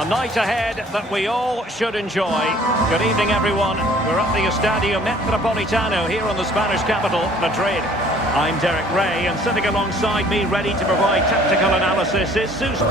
A night ahead that we all should enjoy. Good evening, everyone. We're at the Estadio Metropolitano here in the Spanish capital, Madrid. I'm Derek Ray, and sitting alongside me, ready to provide tactical analysis, is Susan.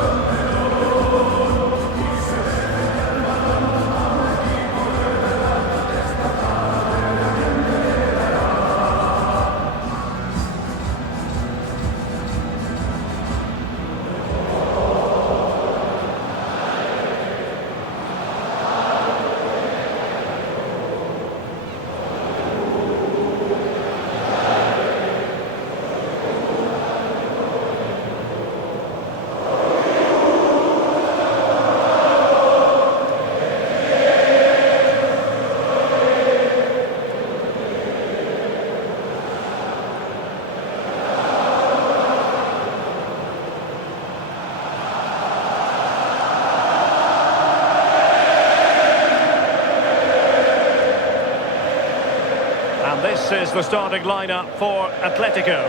This is the starting lineup for Atletico.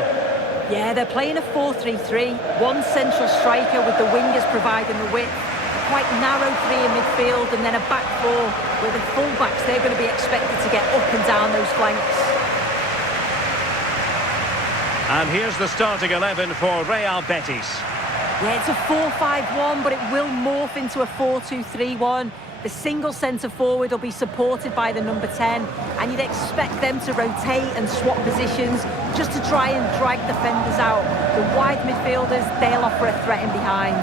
Yeah, they're playing a 4-3-3. One central striker with the wingers providing the width. A quite narrow three in midfield, and then a back four where the full-backs, they're going to be expected to get up and down those flanks. And here's the starting 11 for Real Betis. Yeah, it's a 4-5-1, but it will morph into a 4-2-3-1. The single centre-forward will be supported by the number 10, and you'd expect them to rotate and swap positions just to try and drag defenders out. The wide midfielders, they'll offer a threat in behind.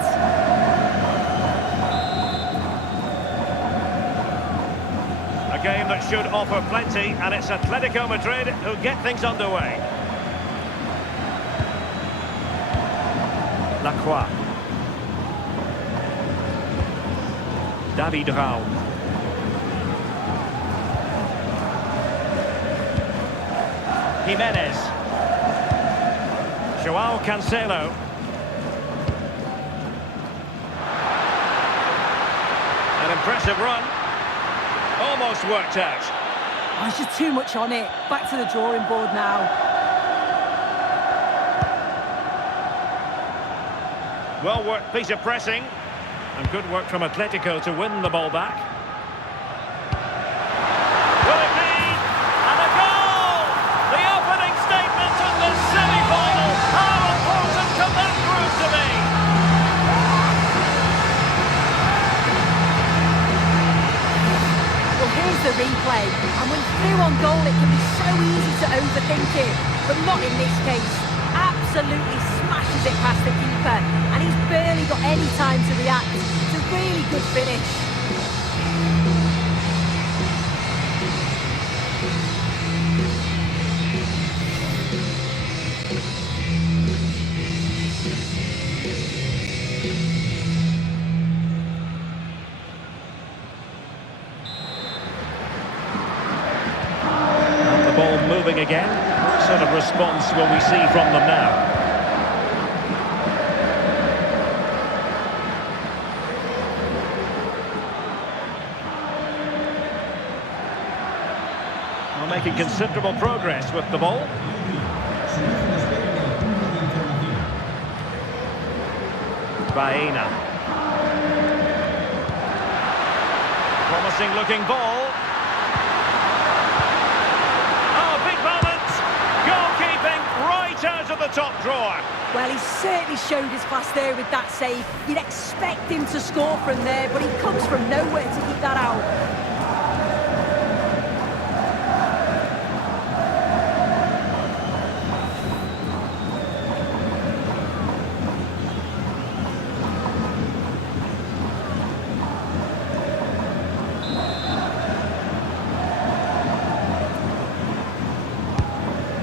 A game that should offer plenty, and it's Atletico Madrid who get things underway. Lacroix. David Raul. Jimenez. Joao Cancelo. An impressive run. Almost worked out. Oh, it's just too much on it. Back to the drawing board now. Well worked piece of pressing. And good work from Atletico to win the ball back. Will it be? And a goal! The opening statement of the semi-final. How important can that prove to be? Well, here's the replay. And when through on goal, it can be so easy to overthink it. But not in this case. Absolutely smashes it past the keeper, and he's barely got any time to react. It's a really good finish. And the ball moving again. What sort of response will we see from them now? Making considerable progress with the ball. Baena. Promising looking ball. Oh, big moment! Goalkeeping right out of the top drawer. Well, he certainly showed his class there with that save. You'd expect him to score from there, but he comes from nowhere to keep that out.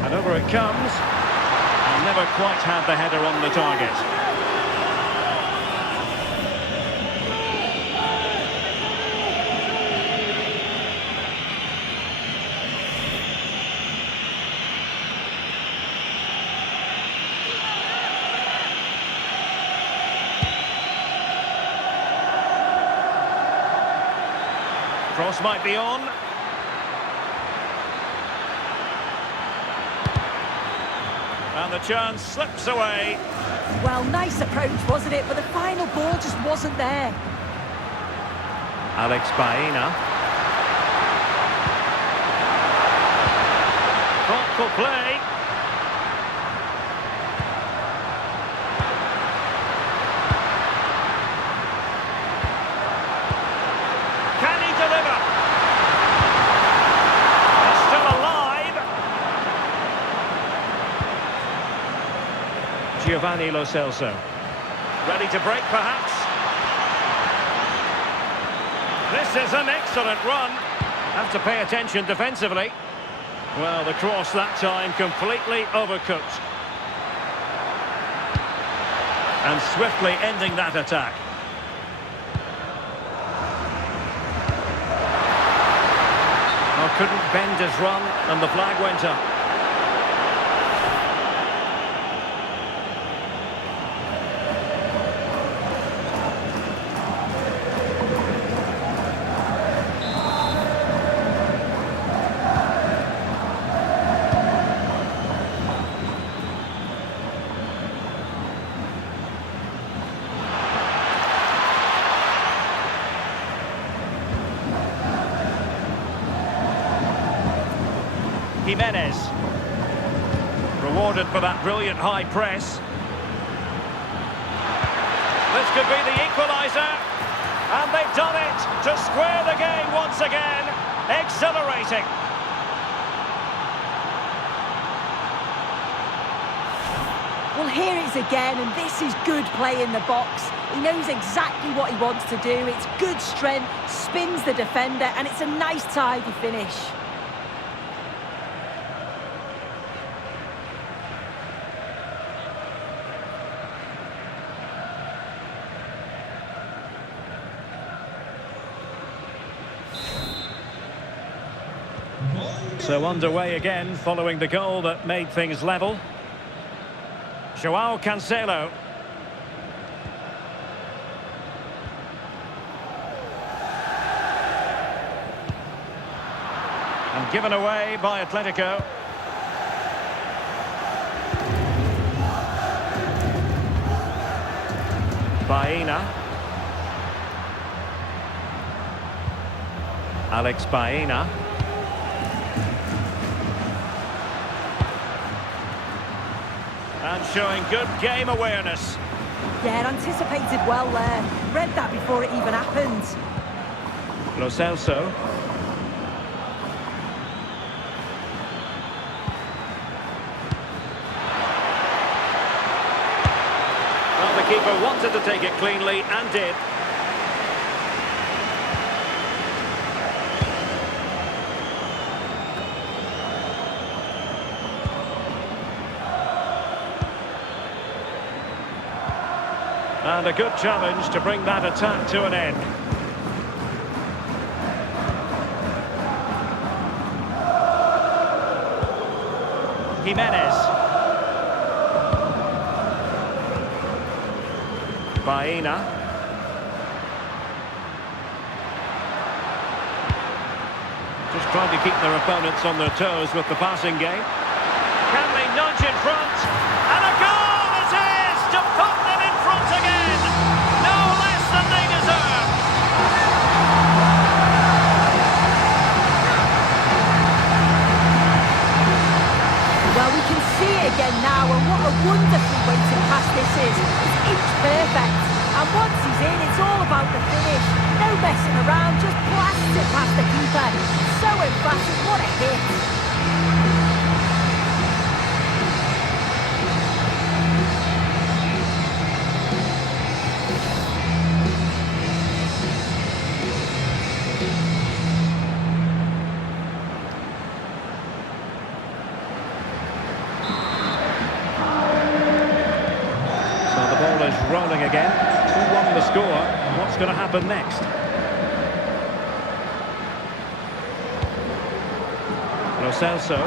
Over it comes, and never quite had the header on the target. Cross might be on. And the chance slips away. Well, nice approach, wasn't it? But the final ball just wasn't there. Alex Baena. Thoughtful play. Can he deliver? He's still alive. Giovanni Lo Celso. Ready to break, perhaps? This is an excellent run. Have to pay attention defensively. Well, the cross that time completely overcooked. And swiftly ending that attack. Oh, couldn't bend his run, and the flag went up. Jimenez. Rewarded for that brilliant high press. This could be the equaliser. And they've done it to square the game once again. Exhilarating. Well, here it is again, and this is good play in the box. He knows exactly what he wants to do. It's good strength, spins the defender, and it's a nice tidy finish. So underway again following the goal that made things level. João Cancelo. And given away by Atletico. Baena. Alex Baena. And showing good game awareness. Yeah, anticipated well there. Read that before it even happened. Lo Celso. Well, the keeper wanted to take it cleanly and did. And a good challenge to bring that attack to an end. Jimenez. Baena. Just trying to keep their opponents on their toes with the passing game. Can they nudge in front? And a goal it is to put them in front again. No less than they deserve. Well, we can see it again now, and what a wonderful waiting pass this is. It's inch perfect. And once he's in, it's all about the finish. No messing around, just blast it past the keeper. So emphatic, what a hit. Rolling again, 2-1 the score. What's going to happen next? Lo Celso.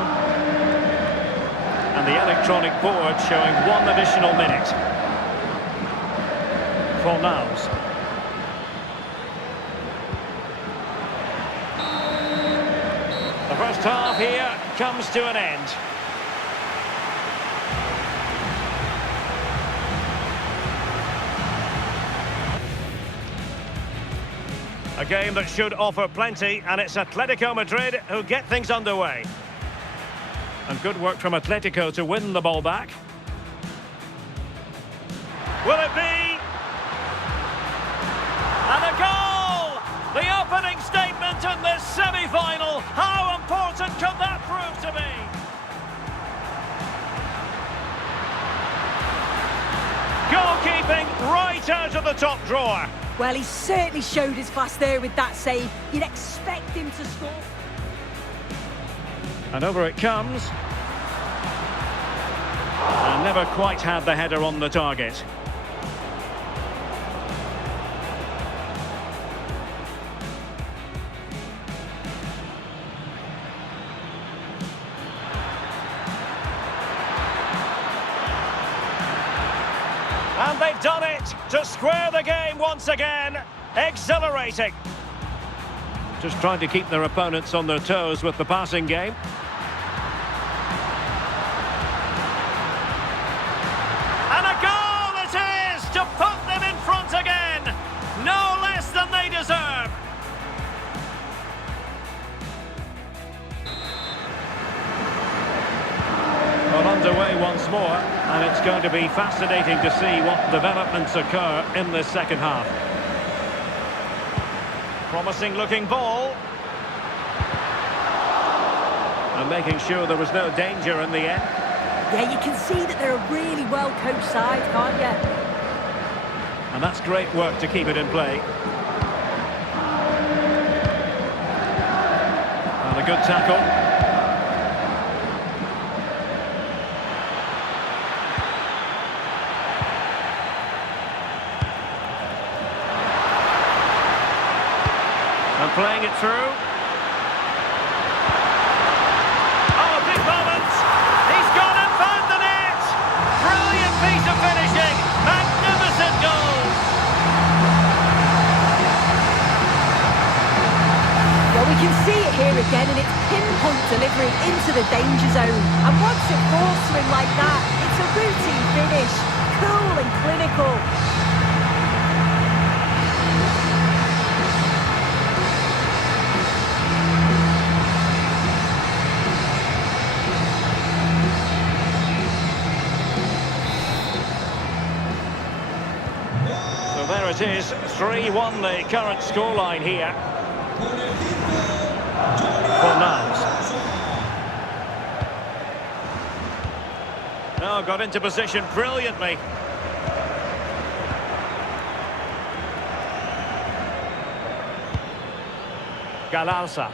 And the electronic board showing 1 additional minute. Fornals. The first half here comes to an end. A game that should offer plenty, and it's Atletico Madrid who get things underway. And good work from Atletico to win the ball back. Will it be? And a goal! The opening statement in this semi-final. How important can that prove to be? Goalkeeping right out of the top drawer. Well, he certainly showed his class there with that save. You'd expect him to score. And over it comes. And never quite had the header on the target. And they've done it to square the game once again. Exhilarating. Just trying to keep their opponents on their toes with the passing game. And a goal it is to put them in front again. No less than they deserve. Well, underway once more, and it's going to be fascinating to see what developments occur in this second half. Promising looking ball. And making sure there was no danger in the end. Yeah, you can see that they're a really well-coached side, can't you? And that's great work to keep it in play. And a good tackle. And playing it through. Oh, a big moment. He's gone and found the net. Brilliant piece of finishing. Magnificent goal. Well, we can see it here again, and it's pinpoint delivery into the danger zone. And once it falls to him like that, it's a routine finish. Cool and clinical. There it is, 3-1 the current scoreline here for Niles. Oh, got into position brilliantly. Galarza.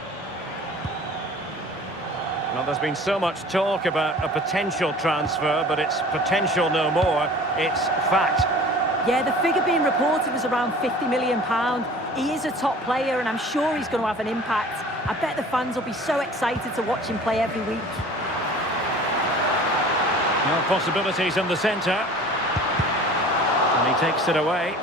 Well, there's been so much talk about a potential transfer, but it's potential no more, it's fact. Yeah, the figure being reported was around £50 million. He is a top player, and I'm sure he's going to have an impact. I bet the fans will be so excited to watch him play every week. No possibilities in the centre. And he takes it away.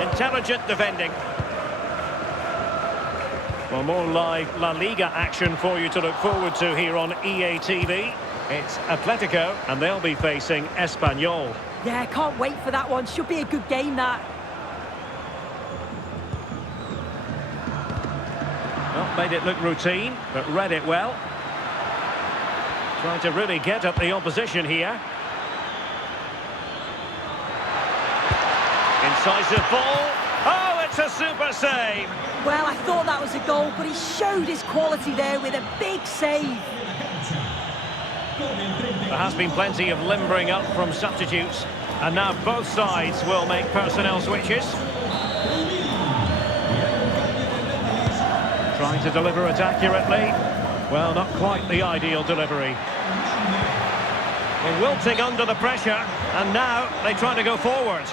Intelligent defending. Well, more live La Liga action for you to look forward to here on EA TV. It's Atletico, and they'll be facing Espanyol. Yeah, can't wait for that one. Should be a good game, that. Well, made it look routine, but read it well. Trying to really get at the opposition here. Incisive ball. Oh, it's a super save. Well, I thought that was a goal, but he showed his quality there with a big save. There has been plenty of limbering up from substitutes, and now both sides will make personnel switches. Trying to deliver it accurately. Well, not quite the ideal delivery. Well, wilting under the pressure, and now they try to go forward.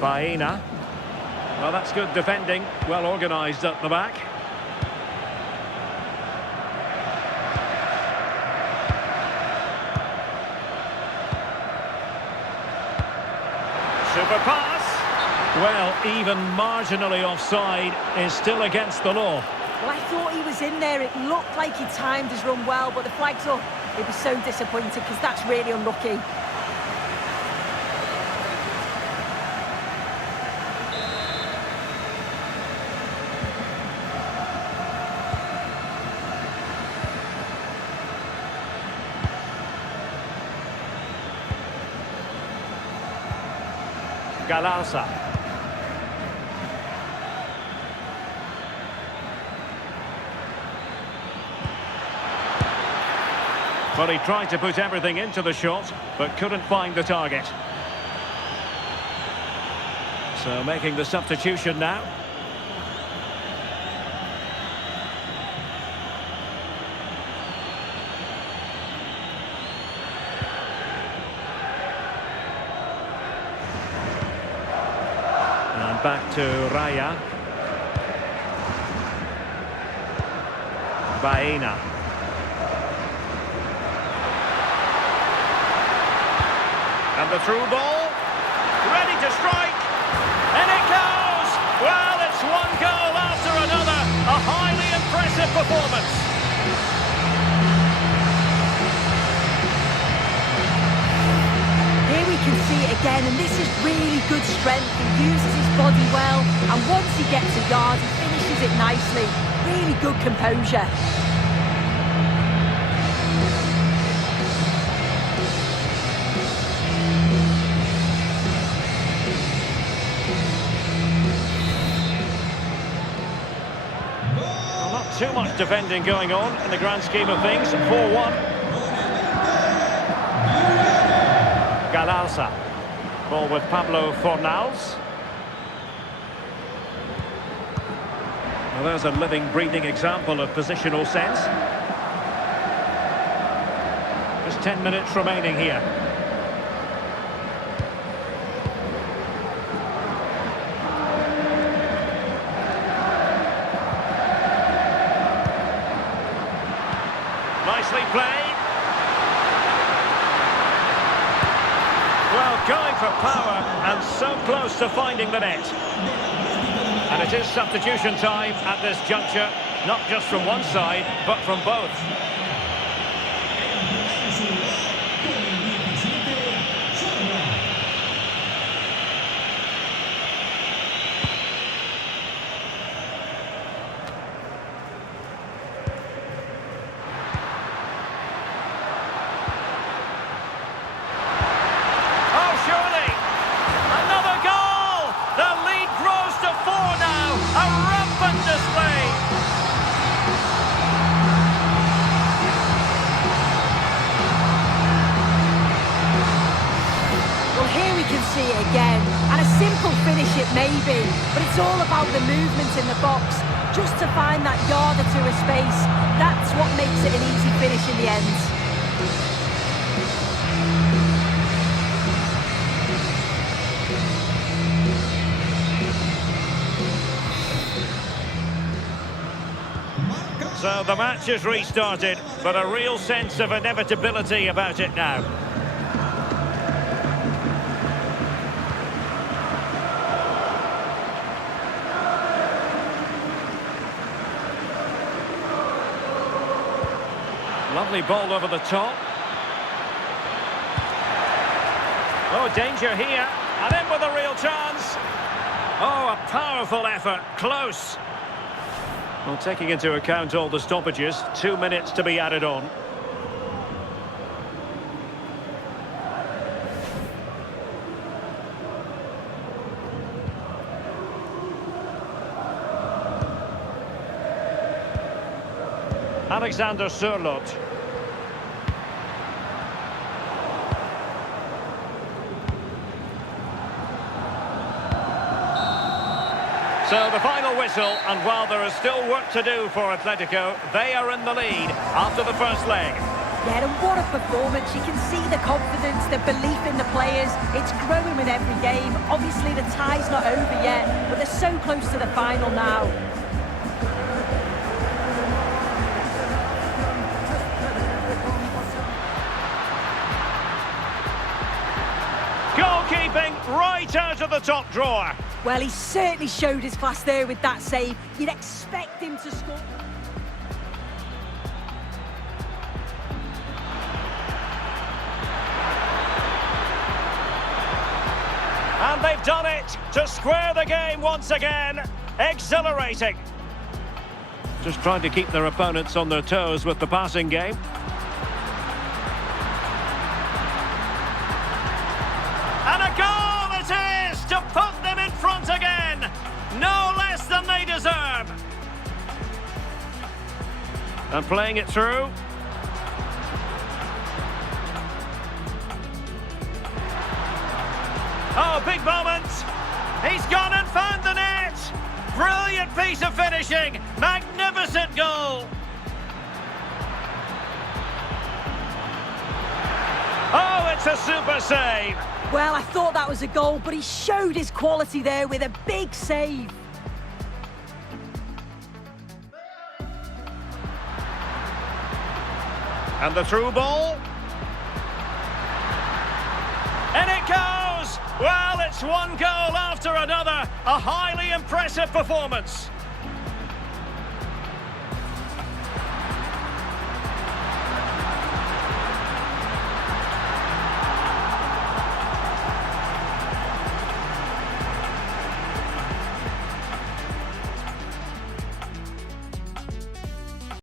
Baena. Well, that's good defending. Well organised at the back. Super pass. Well, even marginally offside is still against the law. Well, I thought he was in there. It looked like he timed his run well, but the flag's up. He'd be so disappointed because that's really unlucky. Galarza. Well, he tried to put everything into the shot, but couldn't find the target. So making the substitution now. And back to Raya. Baena. And the through ball, ready to strike, and it goes! Well, it's one goal after another, a highly impressive performance. Here we can see it again, and this is really good strength. He uses his body well, and once he gets a yard, he finishes it nicely. Really good composure. Too much defending going on in the grand scheme of things. 4-1. Galarza. Ball with Pablo Fornals. Well, there's a living, breathing example of positional sense. Just 10 minutes remaining here. Nicely played. Well, going for power and so close to finding the net. And it is substitution time at this juncture, not just from one side, but from both. See it again, and a simple finish it may be, but it's all about the movement in the box, just to find that yard or two of space. That's what makes it an easy finish in the end. So the match is restarted, but a real sense of inevitability about it now. Lovely ball over the top. Oh, danger here. And in with a real chance. Oh, a powerful effort. Close. Well, taking into account all the stoppages, 2 minutes to be added on. Alexander Sørloth. So the final whistle, and while there is still work to do for Atletico, they are in the lead after the first leg. Yeah, and what a performance. You can see the confidence, the belief in the players. It's growing with every game. Obviously, the tie's not over yet, but they're so close to the final now. Goalkeeping right out of the top drawer. Well, he certainly showed his class there with that save. You'd expect him to score. And they've done it to square the game once again. Exhilarating. Just trying to keep their opponents on their toes with the passing game. And a goal it is to put them in front again. No less than they deserve. And playing it through. Oh, big moment. He's gone and found the net. Brilliant piece of finishing. Magnificent goal. Oh, it's a super save. Well, I thought that was a goal, but he showed his quality there with a big save. And the through ball. And it goes! Well, it's one goal after another. A highly impressive performance.